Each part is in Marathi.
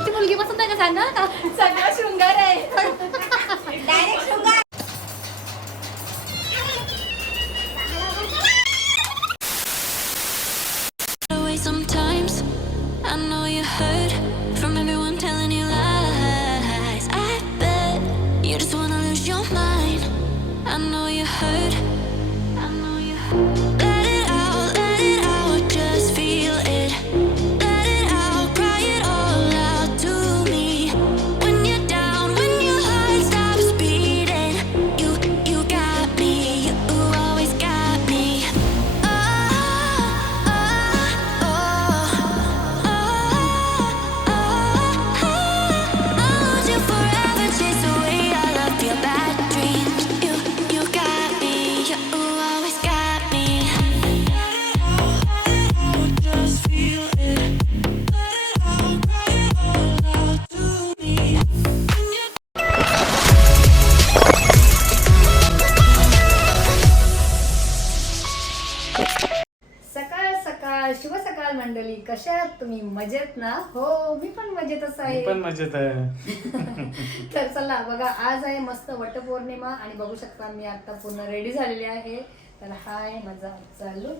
आमची मुलगी पसंत आहे का सांगा. सगळं शृंगार आहे. डायरेक्ट शृंगार. Sometimes I know you heard from everyone telling you lies. I bet you just wanna lose your mind. I know you heard. I know you heard. Let it out, just feel it. Let it out, cry it all out to me. When you're down, when your heart stops beating, you got me. You always got me. सकाळ सकाळ शुभ सकाळ मंडळी, कशा आहात तुम्ही? मजेत ना? हो, मी पण मजेतच आहे. पण मजेत आहे. तर चला बघा, आज आहे मस्त वटपौर्णिमा आणि बघू शकता मी आता पूर्ण रेडी झालेली आहे. तर हाय माझा चालू,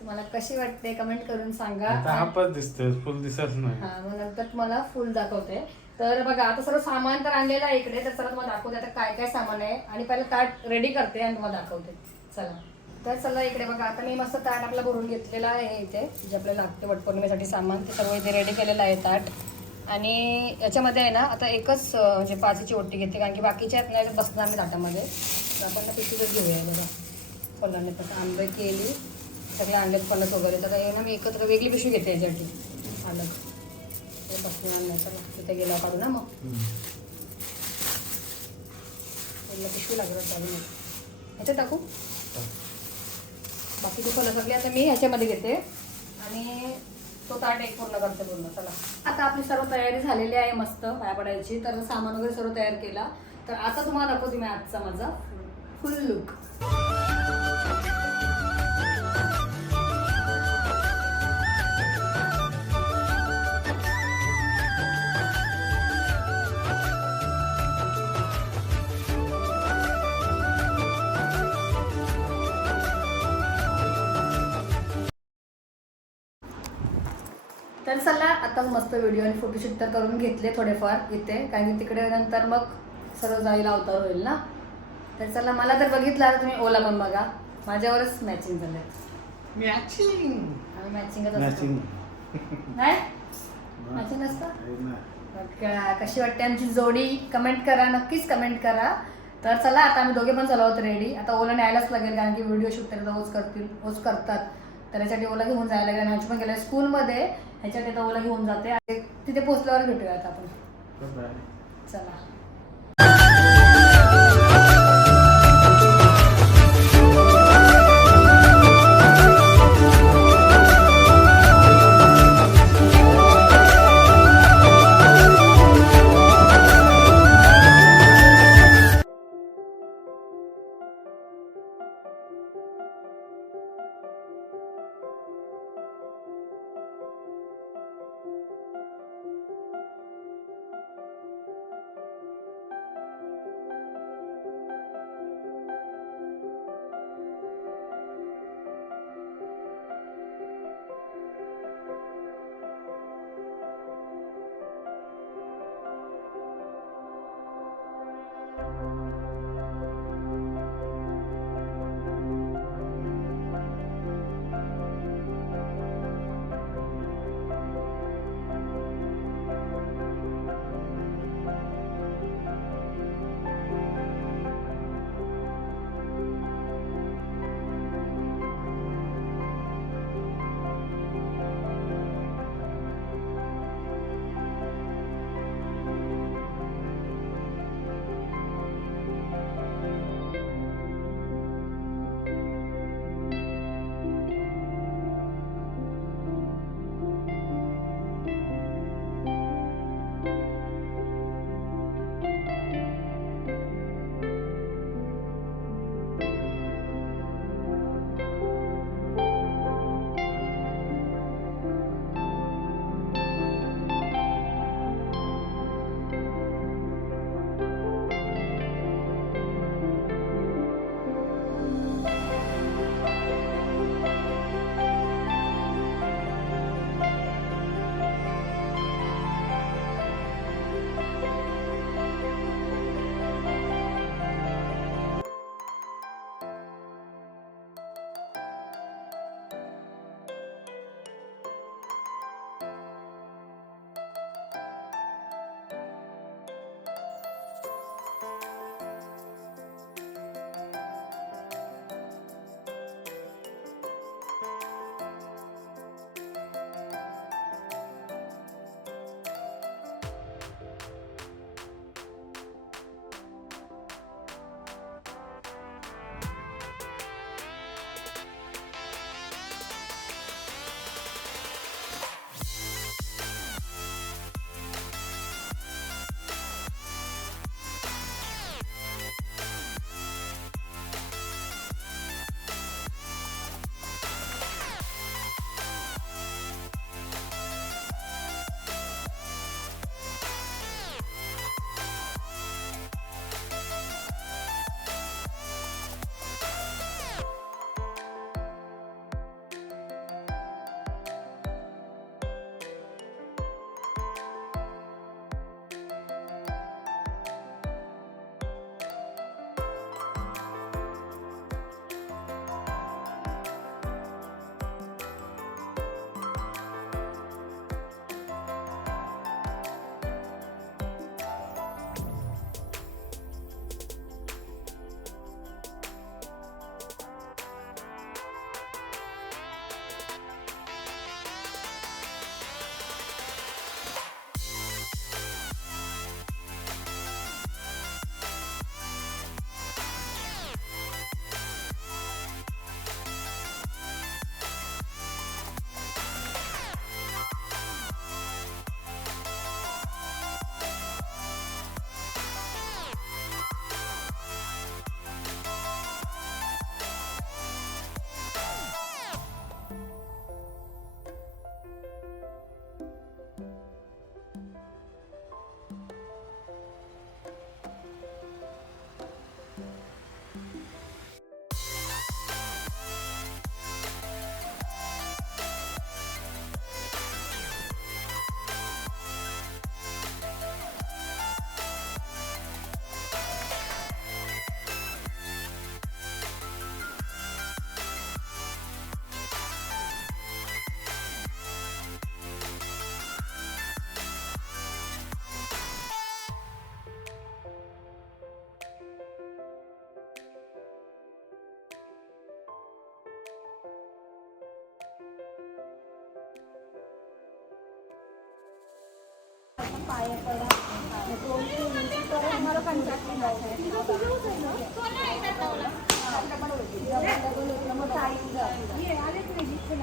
तुम्हाला कशी वाटते कमेंट करून सांगा. हापच दिसतोय, फुल दिसत नाही. हा, मग नंतर तुम्हाला फुल दाखवते. तर बघा आता सर्व सामान तर आणलेलं आहे इकडे, तर चला तुम्हाला दाखवते आता काय काय सामान आहे आणि पहिलं ताट रेडी करते आणि तुम्हाला दाखवते. चला तर चला इकडे बघा, आता मी मस्त ताट आपला भरून घेतलेला आहे इथे, जे आपल्याला लागते वटपौर्णिमेसाठी सामान, ते सर्व इथे रेडी केलेलं आहे ताट. आणि याच्यामध्ये आहे ना आता एकच म्हणजे 5ची ओटी घेते, कारण की बाकीच्या आहेत नाही बसणार नाही ताटामध्ये. तर आपण पिशवीच घेऊया बघा. फुलांनी तसं आंबे केली, सगळे आणलेत फणस वगैरे. तर ना मी एकत्र वेगळी पिशवी घेते याच्यासाठी अलग, ते बसणार नाही. चला तिथे गेला काढू ना, मग पिशवी लागणार चालू ह्याच्यात टाकू. बाकीचे फळं सगळे आता मी ह्याच्यामध्ये घेते आणि तो ताट एक पूर्ण करते पूर्ण. चला आता आपली सर्व तयारी झालेली आहे मस्त पाया पडायची. तर सामान वगैरे सर्व तयार केला. तर आता तुम्हाला दाखवते मी आजचा माझा फुल लुक. तर चला आता मस्त व्हिडिओ आणि फोटोशूट तर करून घेतले थोडेफार इथे, कारण की तिकडे नंतर मग सर्व जायला अवतार होईल ना. तर चला, मला तर बघितलं आता तुम्ही ओला पण बघा, माझ्यावरच मॅचिंग झालंय. मॅचिंगच मॅचिंग नाही मॅचिंग असतं. कशी वाटते आमची जोडी कमेंट करा, नक्कीच कमेंट करा. तर चला आता आम्ही दोघे पण झालो आहोत रेडी. आता ओला न्यायलाच लागेल, कारण की व्हिडिओ शूट करायला रोज करतात. तर याच्यासाठी ओला घेऊन जायला लागेल. ह्याची पण गेल्या स्कूलमध्ये, ह्याच्यात आता ओला घेऊन जाते. तिथे पोहोचल्यावर भेटूयात आपण. चला.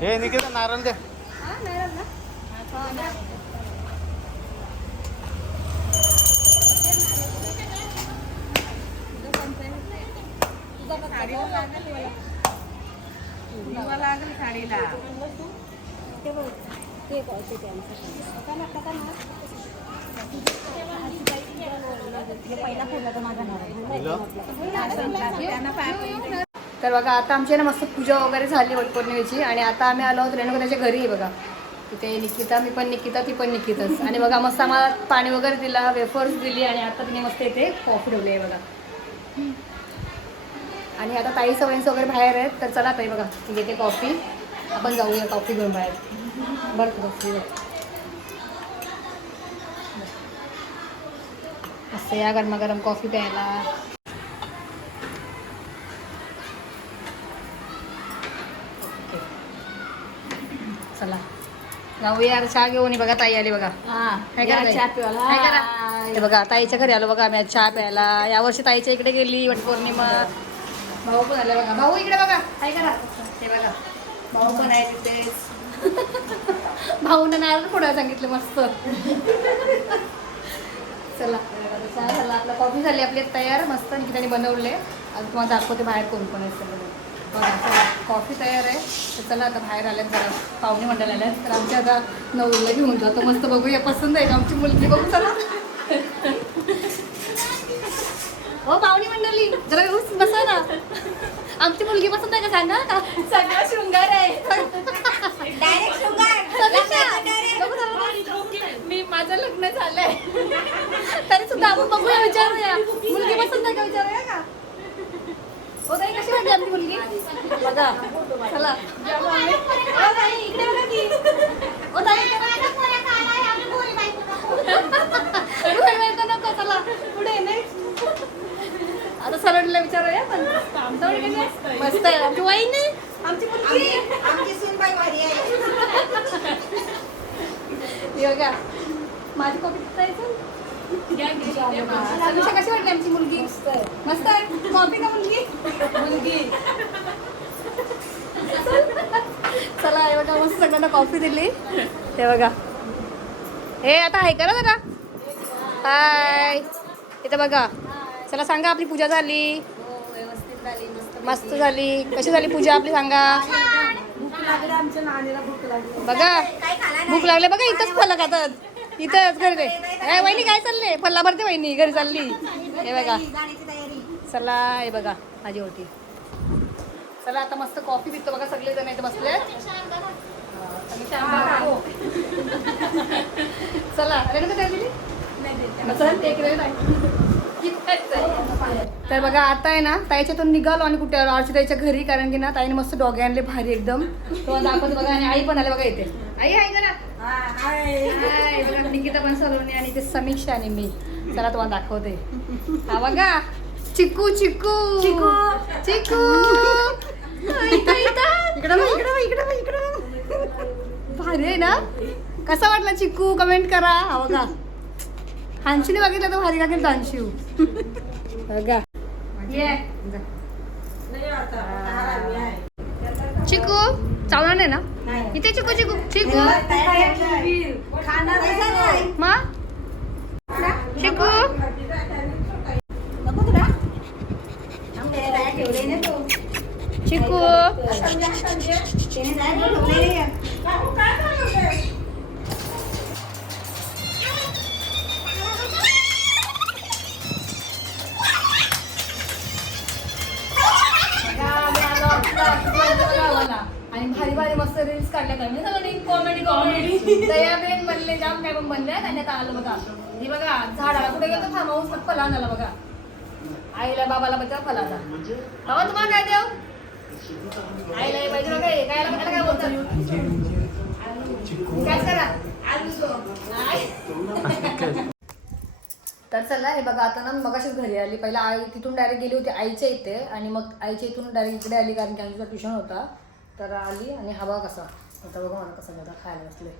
हे निकिता नारळ दे. तर बघा आता आमची ना मस्त पूजा वगैरे झाली वटपौर्णिमेची आणि आता आम्ही आलो आहोत रेणुकाच्या घरी आहे बघा. तिथे निकिता, मी पण निकिता, ती पण निकिताच. आणि बघा मस्त आम्हाला पाणी वगैरे दिला, वेफर्स दिली आणि आता तिने मस्त इथे कॉफी ठेवली आहे बघा. आणि आता ताई सवयींचं वगैरे बाहेर आहेत तर चला ताई बघा ती घेते कॉफी, आपण जाऊया कॉफी घेऊन बाहेर. बरं कॉफी असं या गरमागरम कॉफी प्यायला. चला जाऊया चहा घेऊन ये. बघा ताई आली बघा. काय करा हे बघा ताईच्या घरी आलो बघा आम्ही आज चहा प्यायला. यावर्षी ताईच्या इकडे गेली वटपौर्णिमा. भाऊ पण आले बघा. भाऊ इकडे बघा काय करा हे बघा भाऊ पण आहे तिथे. भाऊनं नारळ फोडायला सांगितलं मस्त. चला चहा झाला आपला, कॉफी झाली आपली तयार मस्त निकिताने बनवले. आता तुम्हाला दाखवते बाहेर कोण कोण आहे सगळं. कॉफी तयार आहे तर चला आता बाहेर आल्यात जरा पाहुणे मंडळ आल्यात तर आमच्या आता नवरीला घेऊन जातो. मस्त बघूया पसंत आहे का आमची मुलगी बघू चला. हो पाहुणी मंडळी जरा व्यवस्थित बसा ना. आमची मुलगी पसंत आहे का सांगा का. सगळा शृंगार आहे. डायरेक्ट शृंगार. मी माझं लग्न झालंय तरी सुद्धा आपण बघूया विचारूया मुलगी पसंत आहे का विचारूया का. हो ताई कशी वाटली आमची मुलगी बघा. चला इकडे बघा की. हो ताई नको चला पुढे नेक्स्ट. आता सरळला विचारूया पण मस्त आहे आमची वाईन नाही आमची मुलगी. आमची सूनबाई भारी आहे. बघा माझी कॉपी जायचं. समीक्षा कशी वाटली आमची मुलगी. मस्त आहे. कॉपी का मुलगी मुलगी. चला हे बघा मस्त सगळ्यांना कॉफी दिली. हे बघा हे आता आहे करा जरा हाय इथं बघा. चला सांगा आपली पूजा झाली. व्यवस्थित झाली मस्त झाली. कशी झाली पूजा आपली सांगा. बघा भूक लागले बघा. इथंच फल खातात इथंच घरी. वहिनी काय चालले फल्ला भरते वहिनी घरी चालली. हे बघा चला हे बघा माझी होती. चला आता मस्त कॉफी पितो बघा सगळे जण इथे बसले. चला रेणुका काय दिली तर बघा आता आहे ना ताईच्यातून निघालो आणि कुठे आलो आरची ताईच्या घरी. कारण की ना ताईने मस्त डॉगे आणले भारी एकदम. तो दाखवते बघा. आणि आई पण आले बघा इथे. आई आहे जरा हाय बघा निकिता पण सलोनी आणि ते समीक्षा आणि मी. चला तुम्हाला दाखवते. हा बघा चिकू चिकू चिकू चिकू इकडं भारी आहे ना. कसा वाटला चिकू कमेंट करा. हा बघा हांशीने बघितलं तर भारी लागेल हांशीव. बघा ये चिकू चालणार नाही ना इथे. चिकू चिकू चिकू मा चिकू चिकू आणि भारी भारी मस्त रील्स काढल्यात आम्ही सगळं कॉमेडी दयाबेन म्हणले जाम काय पण बनल्यात. आणि आता आलं बघा हे बघा झाडाला कुठे गेलो फार्म हाऊस फला आणायला बघा. आईला बाबाला बघा फलाचा. बाबा तुम्हाला काय देऊ आईला हे पाहिजे बघा. काय बोलतात काय करा. तर चला हे बघा आता ना मगाशीच घरी आली. पहिला आई तिथून डायरेक्ट गेली होती आईच्या इथे आणि मग आईच्या इथून डायरेक्ट इकडे आली कारण की आमचा ट्युशन होता. तर आली आणि हवा कसा आता बघा मला कसं बघा खायला बसले.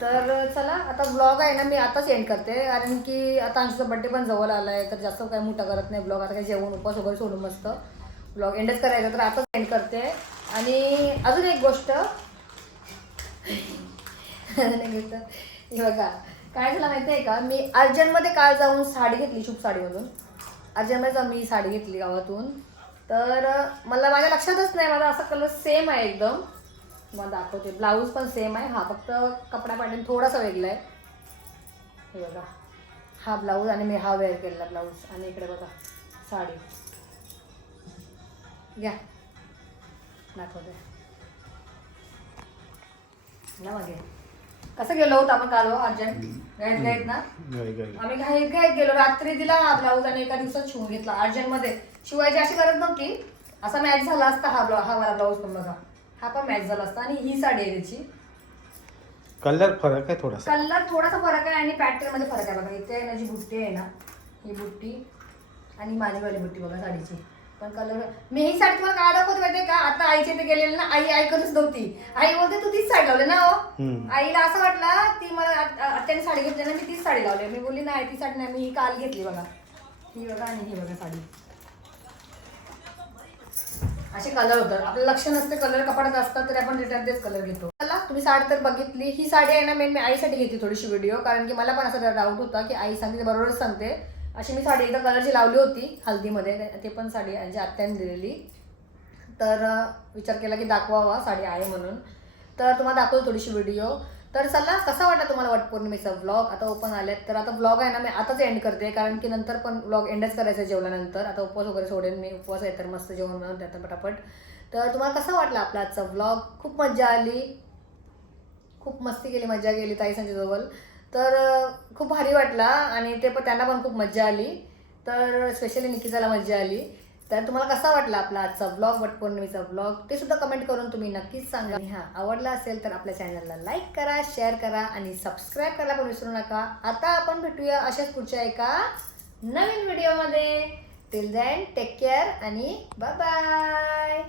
तर चला आता ब्लॉग आहे ना मी आताच एंड करते, कारण की आता आमचा बड्डे पण जवळ आला आहे, तर जास्त काही मोठा करत नाही ब्लॉग. आता काही जेवण उपवास वगैरे सोडून मस्त ब्लॉग एंडच करायचा, तर आताच एंड करते. आणि अजून एक गोष्ट हे बघा काय झालं माहिती आहे का, मी अर्जंटमध्ये काल जाऊन साडी घेतली, शुभ साडीमधून अर्जंटमध्ये जाऊन मी साडी घेतली गावातून. तर मला माझ्या लक्षातच नाही, माझा असा कलर सेम आहे एकदम. मला दाखवते, ब्लाऊज पण सेम आहे, हा फक्त कपडा पॅटर्न थोडासा वेगळा आहे. हे बघा हा ब्लाऊज आणि मी हा वेअर केलेला ब्लाऊज, आणि इकडे बघा साडी. घ्या दाखवते ना मागे कसं गेलो होतो आपण काल अर्जंट घाईत ना, आम्ही घाईत गेलो. रात्री दिला हा ब्लाऊज आणि एका दिवसात शिवून घेतला अर्जंटमध्ये. शिवायची अशी गरज नव्हती, असा मॅच झाला असता हा मला ब्लाऊज पण बघा, हा पण मॅच झाला असता. आणि ही साडी आहे त्याची, कलर फरक आहे थोडासा, कलर थोडासा फरक आहे आणि पॅटर्न मध्ये फरक आहे. बघा इथे ना जी बुट्टी आहे ना, ही बुट्टी आणि माझीवाली बुट्टी बघा साडीची पण कलर. मी ही साडी तुम्हाला काय दाखवते माहितीये का, आता आईच्या इथे गेलेली ना, आई ऐकतच नव्हती. आई बोलते तू तीच साडी लावली ना हो. आईला असं वाटलं ती मला आत्याने साडी घेतली ना, मी तीच साडी लावली. मी बोलली नाही ती साडी नाही, मी ही काल घेतली बघा. ही बघा आणि ही बघा साडी. असे कलर होतात, आपलं लक्ष नसते कलर कपड्यात असतात तरी आपण रिटर्न तेच कलर घेतो. चला तुम्ही साडी तर बघितली. ही साडी आहे ना मी आईसाठी घेतली थोडीशी व्हिडिओ, कारण की मला पण असा डाऊट होता की आई सांगते बरोबरच सांगते. अशी मी साडी एकदा कलरची लावली होती हल्दीमध्ये, ते पण साडी म्हणजे आत्याने दिलेली. तर विचार केला की दाखवावा साडी आहे म्हणून, तर तुम्हाला दाखवतो थोडीशी व्हिडिओ. तर चला कसा वाटला तुम्हाला वटपौर्णिमेचा ब्लॉग. आता ओपन आलेत तर आता ब्लॉग आहे ना मी आताच एंड करते, कारण की नंतर पण ब्लॉग एंडच करायचं जेवल्यानंतर. आता उपवास वगैरे सोडेन मी, उपवास आहे तर मस्त जेवण बनवून देतात पटापट. तर तुम्हाला कसा वाटला आपला आजचा ब्लॉग. खूप मजा आली, खूप मस्ती केली, मजा केली ताई संजयजवळ, तर खूप भारी वाटला. आणि ते पण त्यांना पण खूप मजा आली, तर स्पेशली निकिताला मजा आली. तर तुम्हाला कसा वाटला आपला आजचा ब्लॉग, वटपौर्णिमेचा ब्लॉग, ते सुद्धा कमेंट करून तुम्ही नक्कीच सांगा. आणि हा आवडला असेल तर आपल्या चॅनलला लाईक करा, शेअर करा आणि सबस्क्राईब करायला पण विसरू नका. आता आपण भेटूया अशाच पुढच्या एका नवीन व्हिडिओमध्ये. टिल देन टेक केअर आणि बाय बाय.